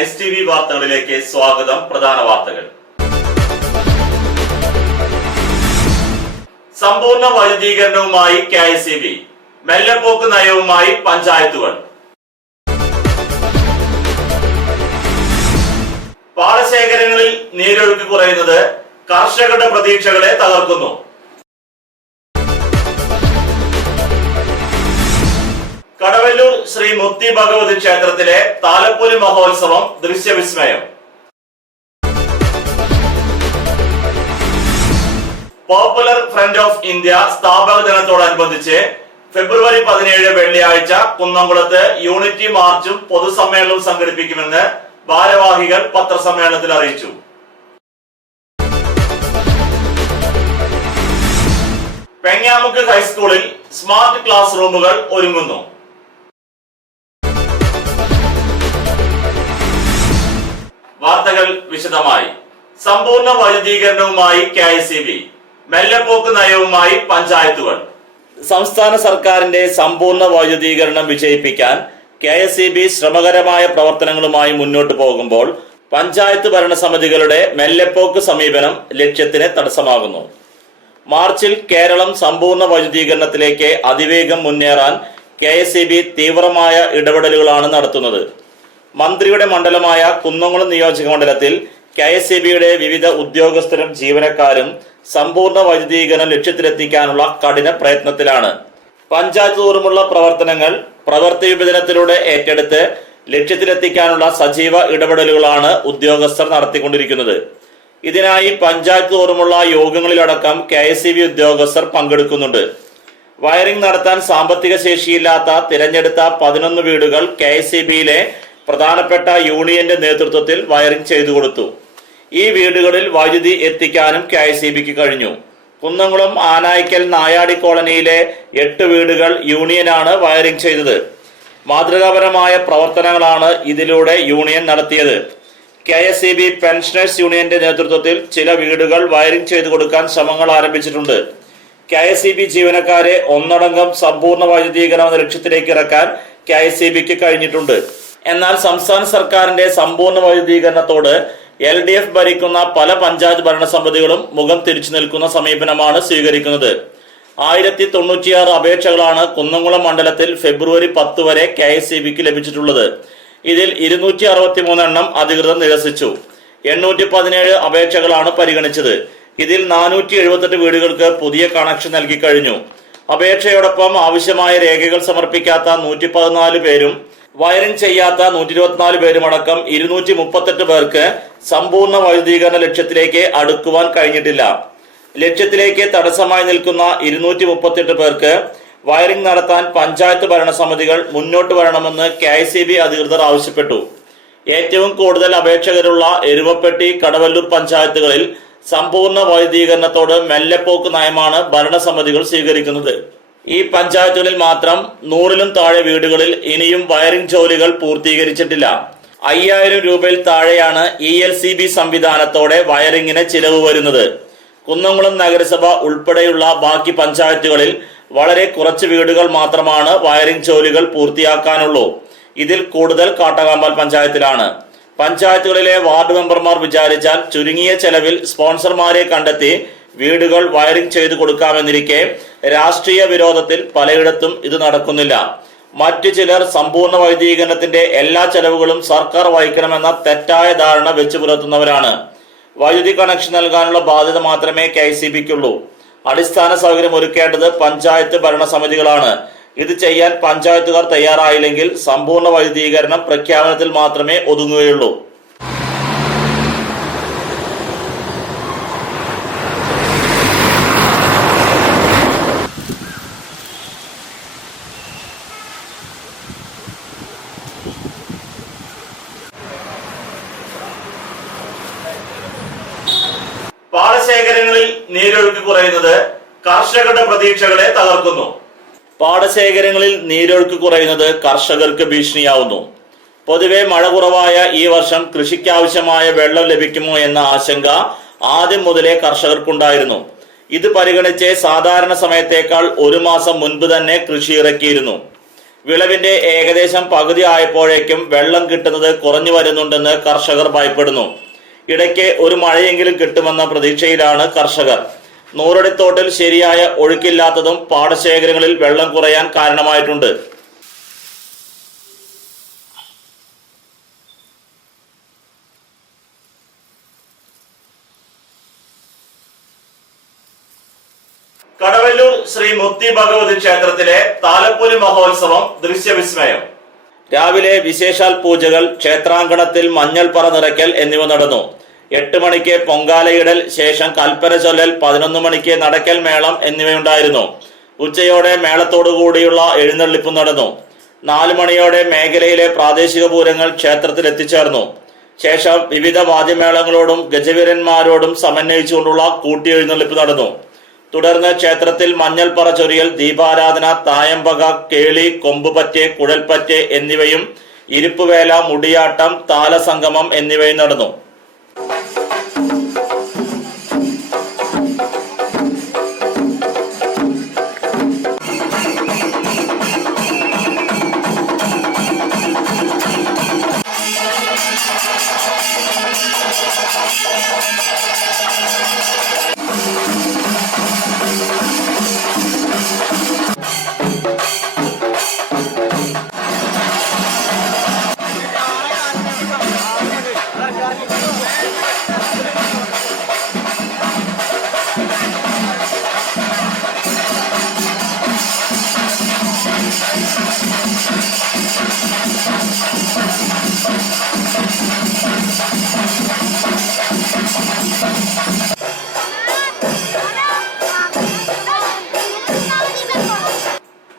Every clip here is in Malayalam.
നൈസ് ടിവി വാർത്തകളിലേക്ക് സ്വാഗതം. പ്രധാന വാർത്തകൾ. സമ്പൂർണ്ണ വൈദ്യുതീകരണവുമായി KSEB, മെല്ലെപ്പോക്ക് നയവുമായി പഞ്ചായത്തുകൾ. പാടശേഖരങ്ങളിൽ നീരൊഴുക്ക് കുറയുന്നത് കർഷകരുടെ പ്രതീക്ഷകളെ തകർക്കുന്നു. കടവല്ലൂർ ശ്രീ മുക്തി ഭഗവതി ക്ഷേത്രത്തിലെ താലപ്പൊലി മഹോത്സവം ദൃശ്യവിസ്മയം. പോപ്പുലർ ഫ്രണ്ട് ഓഫ് ഇന്ത്യ സ്ഥാപക ദിനത്തോടനുബന്ധിച്ച് ഫെബ്രുവരി 17 വെള്ളിയാഴ്ച കുന്നംകുളത്ത് യൂണിറ്റി മാർച്ചും പൊതുസമ്മേളനവും സംഘടിപ്പിക്കുമെന്ന് ഭാരവാഹികൾ പത്രസമ്മേളനത്തിൽ അറിയിച്ചു. പെങ്ങാമുക്ക് ഹൈസ്കൂളിൽ സ്മാർട്ട് ക്ലാസ് റൂമുകൾ ഒരുങ്ങുന്നു. വാർത്തകൾ വിശദമായി. സമ്പൂർണ്ണ വൈദ്യുതീകരണവുമായി KSEB, മെല്ലെപ്പോക്ക് നയവുമായി പഞ്ചായത്തുകൾ. സംസ്ഥാന സർക്കാരിന്റെ സമ്പൂർണ്ണ വൈദ്യുതീകരണം വിജയിപ്പിക്കാൻ KSEB ശ്രമകരമായ പ്രവർത്തനങ്ങളുമായി മുന്നോട്ടു പോകുമ്പോൾ പഞ്ചായത്ത് ഭരണസമിതികളുടെ മെല്ലെപ്പോക്ക് സമീപനം ലക്ഷ്യത്തിന് തടസ്സമാകുന്നു. മാർച്ചിൽ കേരളം സമ്പൂർണ്ണ വൈദ്യുതീകരണത്തിലേക്ക് അതിവേഗം മുന്നേറാൻ KSEB തീവ്രമായ ഇടപെടലുകളാണ് നടത്തുന്നത്. മന്ത്രിയുടെ മണ്ഡലമായ കുന്നംകുളം നിയോജക മണ്ഡലത്തിൽ KSEBയുടെ വിവിധ ഉദ്യോഗസ്ഥരും ജീവനക്കാരും സമ്പൂർണ്ണ വൈദ്യുതീകരണം ലക്ഷ്യത്തിലെത്തിക്കാനുള്ള കഠിന പ്രയത്നത്തിലാണ്. പഞ്ചായത്ത് തോറുമുള്ള പ്രവർത്തനങ്ങൾ പ്രവൃത്തി വിഭജനത്തിലൂടെ ഏറ്റെടുത്ത് ലക്ഷ്യത്തിലെത്തിക്കാനുള്ള സജീവ ഇടപെടലുകളാണ് ഉദ്യോഗസ്ഥർ നടത്തിക്കൊണ്ടിരിക്കുന്നത്. ഇതിനായി പഞ്ചായത്ത് തോറുമുള്ള യോഗങ്ങളിലടക്കം KSEB ഉദ്യോഗസ്ഥർ പങ്കെടുക്കുന്നുണ്ട്. വയറിംഗ് നടത്താൻ സാമ്പത്തിക ശേഷിയില്ലാത്ത തിരഞ്ഞെടുത്ത 11 വീടുകൾ KSEBയിലെ പ്രധാനപ്പെട്ട യൂണിയന്റെ നേതൃത്വത്തിൽ വയറിംഗ് ചെയ്തു കൊടുത്തു. ഈ വീടുകളിൽ വൈദ്യുതി എത്തിക്കാനും KSEBക്ക് കഴിഞ്ഞു. കുന്നംകുളം ആനായിക്കൽ നായാടി കോളനിയിലെ 8 വീടുകൾ യൂണിയനാണ് വയറിംഗ് ചെയ്തത്. മാതൃകാപരമായ പ്രവർത്തനങ്ങളാണ് ഇതിലൂടെ യൂണിയൻ നടത്തിയത്. KSEB പെൻഷനേഴ്സ് യൂണിയന്റെ നേതൃത്വത്തിൽ ചില വീടുകൾ വയറിംഗ് ചെയ്തു കൊടുക്കാൻ ശ്രമങ്ങൾ ആരംഭിച്ചിട്ടുണ്ട്. KSEB ജീവനക്കാരെ ഒന്നടങ്കം സമ്പൂർണ്ണ വൈദ്യുതീകരണ ലക്ഷ്യത്തിലേക്ക് ഇറക്കാൻ KSEBക്ക് കഴിഞ്ഞിട്ടുണ്ട്. എന്നാൽ സംസ്ഥാന സർക്കാരിന്റെ സമ്പൂർണ്ണ വൈദ്യുതീകരണത്തോട് LDF ഭരിക്കുന്ന പല പഞ്ചായത്ത് ഭരണസമിതികളും മുഖം തിരിച്ചു നിൽക്കുന്ന സമീപനമാണ് സ്വീകരിക്കുന്നത്. 1096 അപേക്ഷകളാണ് കുന്നംകുളം മണ്ഡലത്തിൽ ഫെബ്രുവരി 10 വരെ KSEBക്ക് ലഭിച്ചിട്ടുള്ളത്. ഇതിൽ 263 എണ്ണം അധികൃതർ നിരസിച്ചു. 817 അപേക്ഷകളാണ് പരിഗണിച്ചത്. ഇതിൽ 478 വീടുകൾക്ക് പുതിയ കണക്ഷൻ നൽകി കഴിഞ്ഞു. അപേക്ഷയോടൊപ്പം ആവശ്യമായ രേഖകൾ സമർപ്പിക്കാത്ത 114 പേരും വയറിംഗ് ചെയ്യാത്ത 124 പേരുമടക്കം 238 പേർക്ക് സമ്പൂർണ്ണ വൈദ്യുതീകരണ ലക്ഷ്യത്തിലേക്ക് അടുക്കുവാൻ കഴിഞ്ഞിട്ടില്ല. ലക്ഷ്യത്തിലേക്ക് തടസ്സമായി നിൽക്കുന്ന 238 പേർക്ക് വയറിംഗ് നടത്താൻ പഞ്ചായത്ത് ഭരണസമിതികൾ മുന്നോട്ട് വരണമെന്ന് KSEB അധികൃതർ ആവശ്യപ്പെട്ടു. ഏറ്റവും കൂടുതൽ അപേക്ഷകരുള്ള എരുമപ്പെട്ടി, കടവല്ലൂർ പഞ്ചായത്തുകളിൽ സമ്പൂർണ്ണ വൈദ്യുതീകരണത്തോട് മെല്ലെപ്പോക്ക് നയമാണ് ഭരണസമിതികൾ സ്വീകരിക്കുന്നത്. ഈ പഞ്ചായത്തുകളിൽ മാത്രം 100-ലും താഴെ വീടുകളിൽ ഇനിയും വയറിംഗ് ജോലികൾ പൂർത്തീകരിച്ചിട്ടില്ല. 5000 രൂപയിൽ താഴെയാണ് ELCB സംവിധാനത്തോടെ വയറിംഗിന് ചിലവ് വരുന്നത്. കുന്നംകുളം നഗരസഭ ഉൾപ്പെടെയുള്ള ബാക്കി പഞ്ചായത്തുകളിൽ വളരെ കുറച്ച് വീടുകൾ മാത്രമാണ് വയറിംഗ് ജോലികൾ പൂർത്തിയാക്കാനുള്ളൂ. ഇതിൽ കൂടുതൽ കാട്ടകാമ്പാൽ പഞ്ചായത്തിലാണ്. പഞ്ചായത്തുകളിലെ വാർഡ് മെമ്പർമാർ വിചാരിച്ചാൽ ചുരുങ്ങിയ ചെലവിൽ സ്പോൺസർമാരെ കണ്ടെത്തി വീടുകൾ വയറിംഗ് ചെയ്തു കൊടുക്കാമെന്നിരിക്കെ രാഷ്ട്രീയ വിരോധത്തിൽ പലയിടത്തും ഇത് നടക്കുന്നില്ല. മറ്റു ചിലർ സമ്പൂർണ്ണ വൈദ്യുതീകരണത്തിന്റെ എല്ലാ ചെലവുകളും സർക്കാർ വഹിക്കണമെന്ന തെറ്റായ ധാരണ വെച്ചു പുലർത്തുന്നവരാണ്. വൈദ്യുതി കണക്ഷൻ നൽകാനുള്ള ബാധ്യത മാത്രമേ KSEBക്കുള്ളൂ. അടിസ്ഥാന സൗകര്യം ഒരുക്കേണ്ടത് പഞ്ചായത്ത് ഭരണസമിതികളാണ്. ഇത് ചെയ്യാൻ പഞ്ചായത്തുകാർ തയ്യാറായില്ലെങ്കിൽ സമ്പൂർണ്ണ വൈദ്യുതീകരണം പ്രഖ്യാപനത്തിൽ മാത്രമേ ഒതുങ്ങുകയുള്ളൂ. പാടശേഖരങ്ങളിൽ നീരൊഴുക്ക് കുറയുന്നത് കർഷകരുടെ പ്രതീക്ഷകളെ തകർക്കുന്നു. പാടശേഖരങ്ങളിൽ നീരൊഴുക്ക് കുറയുന്നത് കർഷകർക്ക് ഭീഷണിയാവുന്നു. പൊതുവെ മഴ കുറവായ ഈ വർഷം കൃഷിക്കാവശ്യമായ വെള്ളം ലഭിക്കുമോ എന്ന ആശങ്ക ആദ്യം മുതലേ കർഷകർക്കുണ്ടായിരുന്നു. ഇത് പരിഗണിച്ച് സാധാരണ സമയത്തേക്കാൾ 1 മാസം മുൻപ് തന്നെ കൃഷി ഇറക്കിയിരുന്നു. വിളവിന്റെ ഏകദേശം പകുതി ആയപ്പോഴേക്കും വെള്ളം കിട്ടുന്നത് കുറഞ്ഞു വരുന്നുണ്ടെന്ന് കർഷകർ ഭയപ്പെടുന്നു. ഇടയ്ക്ക് ഒരു മഴയെങ്കിലും കിട്ടുമെന്ന പ്രതീക്ഷയിലാണ് കർഷകർ. നൂറടിത്തോട്ടിൽ ശരിയായ ഒഴുക്കില്ലാത്തതും പാടശേഖരങ്ങളിൽ വെള്ളം കുറയാൻ കാരണമായിട്ടുണ്ട്. കടവല്ലൂർ ശ്രീ മുക്തി ഭഗവതി ക്ഷേത്രത്തിലെ താലപ്പൊലി മഹോത്സവം ദൃശ്യവിസ്മയം. രാവിലെ വിശേഷാൽ പൂജകൾ, ക്ഷേത്രാങ്കണത്തിൽ മഞ്ഞൾ പറ നിറയ്ക്കൽ എന്നിവ നടന്നു. 8 മണിക്ക് പൊങ്കാലയിടൽ, ശേഷം കൽപ്പന ചൊല്ലൽ, 11 മണിക്ക് നടക്കൽ മേളം എന്നിവയുണ്ടായിരുന്നു. ഉച്ചയോടെ മേളത്തോടുകൂടിയുള്ള എഴുന്നള്ളിപ്പ് നടന്നു. 4 മണിയോടെ മേഖലയിലെ പ്രാദേശിക പൂരങ്ങൾ ക്ഷേത്രത്തിൽ എത്തിച്ചേർന്നു. ശേഷം വിവിധ വാദ്യമേളങ്ങളോടും ഗജവീരന്മാരോടും സമന്വയിച്ചുകൊണ്ടുള്ള കൂട്ടിയെഴുന്നള്ളിപ്പ് നടന്നു. തുടർന്ന് ക്ഷേത്രത്തിൽ മഞ്ഞൾ പറ ചൊരിയൽ, ദീപാരാധന, തായമ്പക, കേളി, കൊമ്പുപറ്റ്, കുഴൽപ്പറ്റ് എന്നിവയും ഇരിപ്പുവേല, മുടിയാട്ടം, താലസംഗമം എന്നിവയും നടന്നു.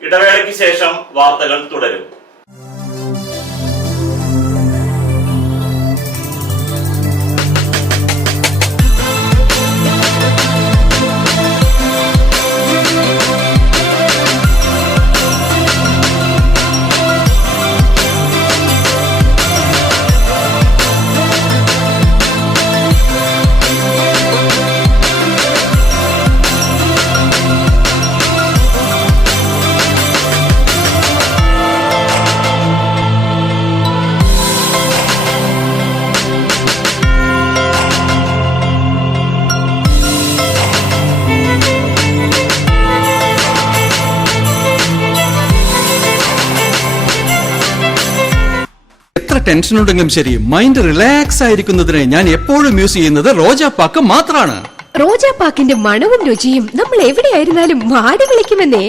ഇടവേളയ്ക്ക് ശേഷം വാർത്തകൾ തുടരും. ടെൻഷൻ ഉണ്ടെങ്കിലും ശരി, മൈൻഡ് റിലാക്സ് ആയിരിക്കുന്നതിന് ഞാൻ എപ്പോഴും യൂസ് ചെയ്യുന്നത് റോജാപ്പാക്ക് മാത്രമാണ്. റോജാപ്പാക്കിന്റെ മണവും രുചിയും നമ്മൾ എവിടെയായിരുന്നാലും മാടി വിളിക്കുമെന്നേ.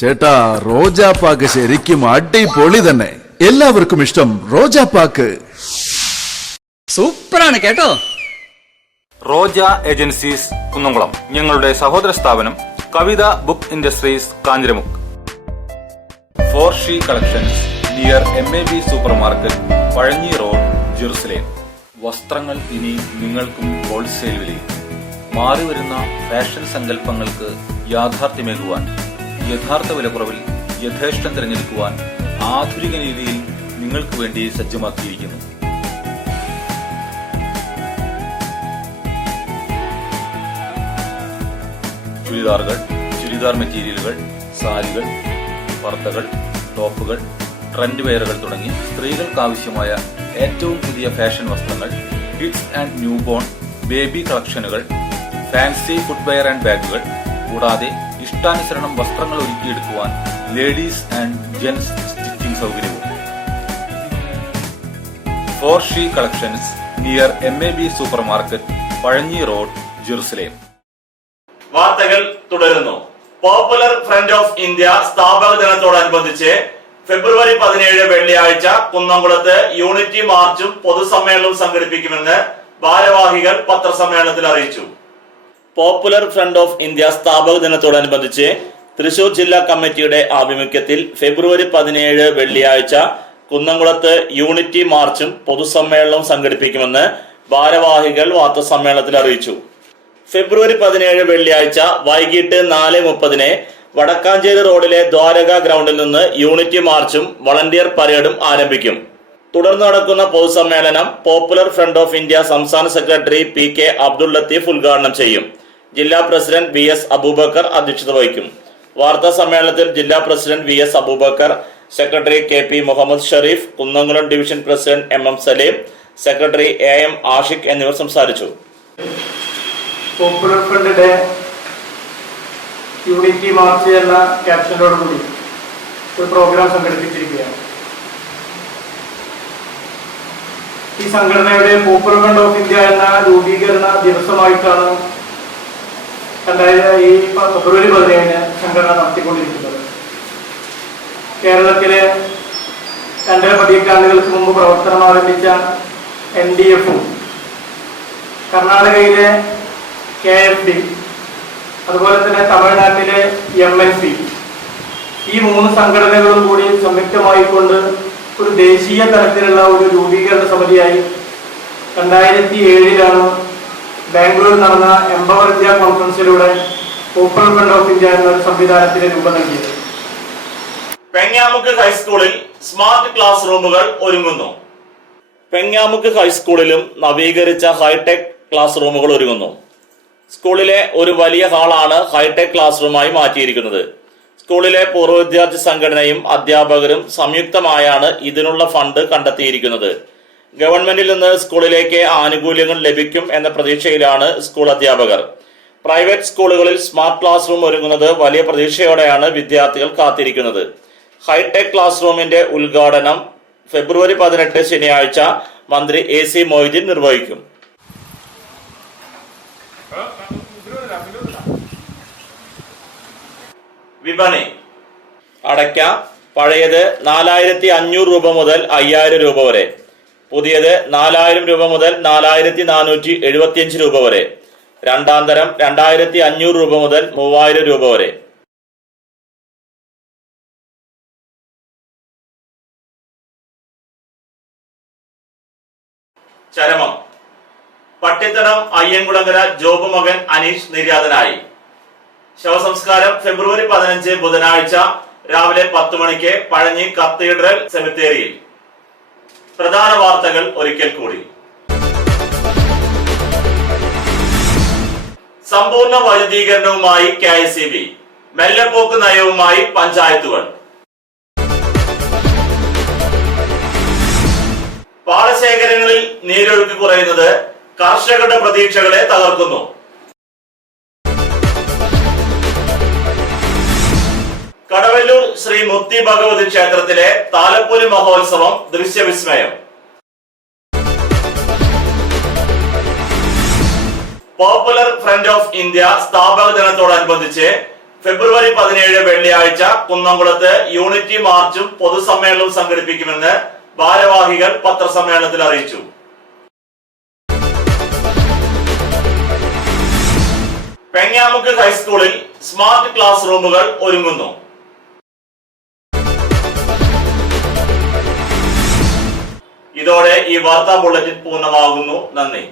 ചേട്ടാ, റോജാപ്പാക്ക് ശരിക്കും അടിപൊളി തന്നെ. എല്ലാവർക്കും ഇഷ്ടം റോജാപ്പാക്ക്. സൂപ്പറാണ് കേട്ടോ. റോജ ഏജൻസീസ് കുന്നംകുളം, ഞങ്ങളുടെ സഹോദര സ്ഥാപനം Kavitha book industries Kanjiramukku. For she collections near MAB supermarket, Pazhanji road, Jerusalem. വസ്ത്രങ്ങൾ ഇനി നിങ്ങൾക്കും ഹോൾസെയിൽ വിലയിൽ. മാറിവരുന്ന ഫാഷൻ സങ്കല്പങ്ങൾക്ക് യാഥാർത്ഥ്യമേകുവാൻ, യഥാർത്ഥ വിലക്കുറവിൽ യഥേഷ്ടം തിരഞ്ഞെടുക്കുവാൻ ആധുനിക രീതിയിൽ നിങ്ങൾക്ക് വേണ്ടി സജ്ജമാക്കിയിരിക്കുന്നു. ചുരിദാറുകൾ, ചുരിദാർ മെറ്റീരിയലുകൾ, സാരികൾ, പർദ്ദകൾ, ടോപ്പുകൾ, ട്രെൻഡ് വെയറുകൾ തുടങ്ങി സ്ത്രീകൾക്കാവശ്യമായ ഏറ്റവും പുതിയ ഫാഷൻ വസ്ത്രങ്ങൾ, kids and newborn, baby കളക്ഷനുകൾ, ഫാൻസി ഫുട്വെയർ ആൻഡ് ബാഗുകൾ, കൂടാതെ ഇഷ്ടാനുസരണം വസ്ത്രങ്ങൾ ഒരുക്കിയെടുക്കുവാൻ ലേഡീസ് ആൻഡ് ജെന്റ്സ് സ്റ്റിച്ചിങ് സൗകര്യവും. For she collections near MAB supermarket, Pazhanji road, Jerusalem. വാർത്തകൾ തുടരുന്നു. പോപ്പുലർ ഫ്രണ്ട് ഓഫ് ഇന്ത്യ സ്ഥാപക ദിനത്തോടനുബന്ധിച്ച് ഫെബ്രുവരി 17 വെള്ളിയാഴ്ച കുന്നംകുളത്ത് യൂണിറ്റി മാർച്ചും പൊതുസമ്മേളനവും സംഘടിപ്പിക്കുമെന്ന് ഭാരവാഹികൾ പത്രസമ്മേളനത്തിൽ അറിയിച്ചു. പോപ്പുലർ ഫ്രണ്ട് ഓഫ് ഇന്ത്യ സ്ഥാപക ദിനത്തോടനുബന്ധിച്ച് തൃശൂർ ജില്ലാ കമ്മിറ്റിയുടെ ആഭിമുഖ്യത്തിൽ ഫെബ്രുവരി 17 വെള്ളിയാഴ്ച കുന്നംകുളത്ത് യൂണിറ്റി മാർച്ചും പൊതുസമ്മേളനവും സംഘടിപ്പിക്കുമെന്ന് ഭാരവാഹികൾ വാർത്താസമ്മേളനത്തിൽ അറിയിച്ചു. ഫെബ്രുവരി 17 വെള്ളിയാഴ്ച വൈകിട്ട് 4:30 വടക്കാഞ്ചേരി റോഡിലെ ദ്വാരക ഗ്രൗണ്ടിൽ നിന്ന് യൂണിറ്റി മാർച്ചും വളണ്ടിയർ പരേഡും ആരംഭിക്കും. തുടർന്ന് നടക്കുന്ന പൊതുസമ്മേളനം പോപ്പുലർ ഫ്രണ്ട് ഓഫ് ഇന്ത്യ സംസ്ഥാന സെക്രട്ടറി PK അബ്ദുൾ ലത്തീഫ് ഉദ്ഘാടനം ചെയ്യും. ജില്ലാ പ്രസിഡന്റ് VS അബൂബക്കർ അധ്യക്ഷത വഹിക്കും. വാർത്താ സമ്മേളനത്തിൽ ജില്ലാ president VS Abubakar, secretary KP Muhammad Sharif, Kunnamkulam division president MM Salim, secretary AM Ashiq എന്നിവർ സംസാരിച്ചു. പോപ്പുലർ ഫ്രണ്ടിന്റെ യൂണിറ്റി മാർച്ച് എന്ന ക്യാപ്ഷനോടുകൂടി ഒരു പ്രോഗ്രാം സംഘടിപ്പിച്ചിരിക്കുകയാണ്. ഈ സംഘടനയുടെ പോപ്പുലർ ഫ്രണ്ട് ഓഫ് ഇന്ത്യ എന്ന രൂപീകരണ ദിവസമായിട്ടാണ് ഈ ഫെബ്രുവരി 17 സംഘടന നടത്തിക്കൊണ്ടിരിക്കുന്നത്. കേരളത്തിലെ 2.5 പതിറ്റാണ്ടുകൾക്ക് മുമ്പ് പ്രവർത്തനം ആരംഭിച്ച NDF-ഉം കർണാടകയിലെ KFD, അതുപോലെ തന്നെ തമിഴ്നാട്ടിലെ MNC, ഈ 3 സംഘടനകളും കൂടി സംയുക്തമായിക്കൊണ്ട് ഒരു ദേശീയ തലത്തിലുള്ള ഒരു രൂപീകരണ സമിതിയായി 2007 ബാംഗ്ലൂരിൽ നടന്ന എംപവർ ഇന്ത്യ കോൺഫറൻസിലൂടെ പോപ്പുലർ ഫ്രണ്ട് ഓഫ് ഇന്ത്യ എന്ന ഒരു സംവിധാനത്തിന് രൂപം നൽകിയത്. പെങ്ങാമുക്ക് ഹൈസ്കൂളിൽ സ്മാർട്ട് ക്ലാസ് റൂമുകൾ ഒരുങ്ങുന്നു. പെങ്ങാമുക്ക് ഹൈസ്കൂളിലും നവീകരിച്ച ഹൈടെക് ക്ലാസ് റൂമുകൾ ഒരുങ്ങുന്നു. സ്കൂളിലെ ഒരു വലിയ ഹാളാണ് ഹൈടെക് ക്ലാസ് റൂമായി മാറ്റിയിരിക്കുന്നത്. സ്കൂളിലെ പൂർവ്വ വിദ്യാർത്ഥി സംഘടനയും അധ്യാപകരും സംയുക്തമായാണ് ഇതിനുള്ള ഫണ്ട് കണ്ടെത്തിയിരിക്കുന്നത്. ഗവൺമെന്റിൽ നിന്ന് സ്കൂളിലേക്ക് ആനുകൂല്യങ്ങൾ ലഭിക്കും എന്ന പ്രതീക്ഷയിലാണ് സ്കൂൾ അധ്യാപകർ. പ്രൈവറ്റ് സ്കൂളുകളിൽ സ്മാർട്ട് ക്ലാസ് റൂം ഒരുങ്ങുന്നത് വലിയ പ്രതീക്ഷയോടെയാണ് വിദ്യാർത്ഥികൾ കാത്തിരിക്കുന്നത്. ഹൈടെക് ക്ലാസ് റൂമിന്റെ ഉദ്ഘാടനം ഫെബ്രുവരി 18 ശനിയാഴ്ച മന്ത്രി AC മൊയ്തീൻ നിർവഹിക്കും. വിപണി. അടയ്ക്ക പഴയത് 4500 രൂപ മുതൽ 5000 രൂപ വരെ, പുതിയത് 4000 രൂപ മുതൽ 4475 രൂപ വരെ, രണ്ടാം തരം 2500 രൂപ മുതൽ 3000 രൂപ വരെ. ചരമം. പട്ടിത്തടം അയ്യൻകുളങ്ങര ജോബ് മകൻ അനീഷ് നിര്യാതനായി. ശവസംസ്കാരം ഫെബ്രുവരി 15 ബുധനാഴ്ച രാവിലെ 10 മണിക്ക് പഴഞ്ഞി കത്തീഡ്രൽ സെമിത്തേരിയിൽ. പ്രധാന വാർത്തകൾ ഒരിക്കൽ കൂടി. സമ്പൂർണ്ണ വൈദ്യുതീകരണവുമായി KICB, മെല്ലെപ്പോക്ക് നയവുമായി പഞ്ചായത്തുകൾ. പാടശേഖരങ്ങളിൽ നീരൊഴുക്ക് കുറയുന്നത് കർഷകരുടെ പ്രതീക്ഷകളെ തകർക്കുന്നു. കടവല്ലൂർ ശ്രീ മുത്തി ഭഗവതി ക്ഷേത്രത്തിലെ താലപ്പൊലി മഹോത്സവം ദൃശ്യവിസ്മയം. പോപ്പുലർ ഫ്രണ്ട് ഓഫ് ഇന്ത്യ സ്ഥാപക ദിനത്തോടനുബന്ധിച്ച് ഫെബ്രുവരി 17 വെള്ളിയാഴ്ച കുന്നംകുളത്ത് യൂണിറ്റി മാർച്ചും പൊതുസമ്മേളനവും സംഘടിപ്പിക്കുമെന്ന് ഭാരവാഹികൾ പത്രസമ്മേളനത്തിൽ അറിയിച്ചു. പെങ്ങാമുക്ക് ഹൈസ്കൂളിൽ സ്മാർട്ട് ക്ലാസ് റൂമുകൾ ഒരുങ്ങുന്നു. ഇതോടെ ഈ വാർത്താ ബുള്ളറ്റിൻ പൂർണ്ണമാകുന്നു. നന്ദി.